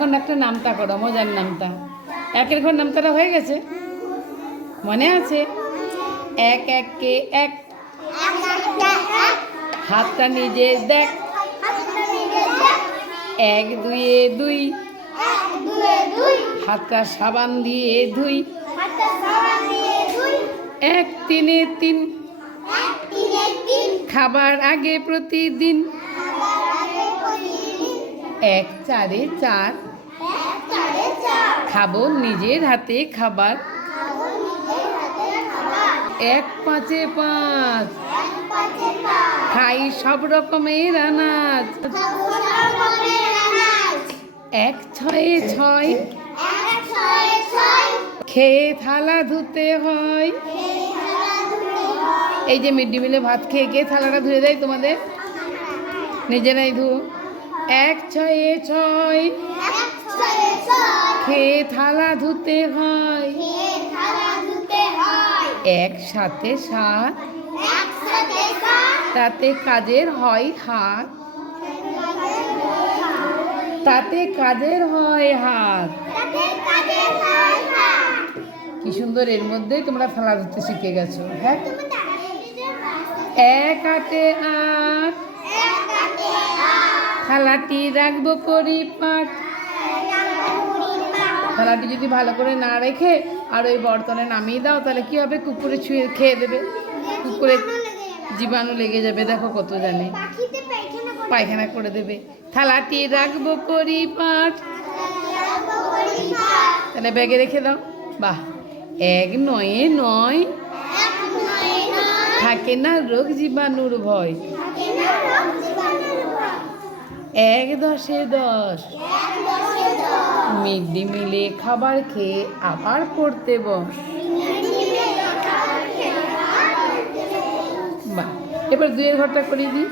এখন একটা নামতা করো, মজার নামতা। একের ঘর নামতাটা হয়ে গেছে, মনে আছে? এক একে এক, হাতটা নিজে দেখ, এক দুয়ে দুই, হাতটা সাবান দিয়ে ধুই, এক তিনে তিন, খাবার আগে প্রতিদিন, এক চারে চার, খাবো নিজের হাতে খাবার, এক পাঁচে পাঁচ, খাই সব রকমের আনাজ, এক ছয়ে ছয়, খেয়ে থালা ধুতে হয়। এই যে মিড ডে মিলে ভাত খেয়ে কে থালাটা ধুয়ে দেয় তোমাদের? নিজেরাই ধুও। এক ছয়ে ছয়, খেয়ে থালা ধুতে হয়। একসাথে সাত, তাতে কাজের হয় হাত, তাতে কাজের হয় হাত। কি সুন্দর, এর মধ্যেই তোমরা থালা ধুতে শিখে গেছো। হ্যাঁ, এক আটে আট, থালাটি রাখবো পরিপাট। থালাটি যদি ভালো করে না রেখে আর ওই বর্তনে নামিয়ে দাও, তাহলে কি হবে? কুকুরে ছুঁয়ে খেয়ে দেবে, কুকুরে জীবাণু লেগে যাবে। দেখো কত জানে, পায়খানা করে দেবে। থালাটি রাখবো পরিপাট, তাহলে ব্যাগে রেখে দাও। বাহ, এক নয়ে নয়, থাকে না রোগ জীবাণুর ভয়। এক দশে দশ, মিড ডে মিলে খাবার খেয়ে আবার পড়তে বস। বাহ, এবার দুয়ের ঘরটা করে দিই।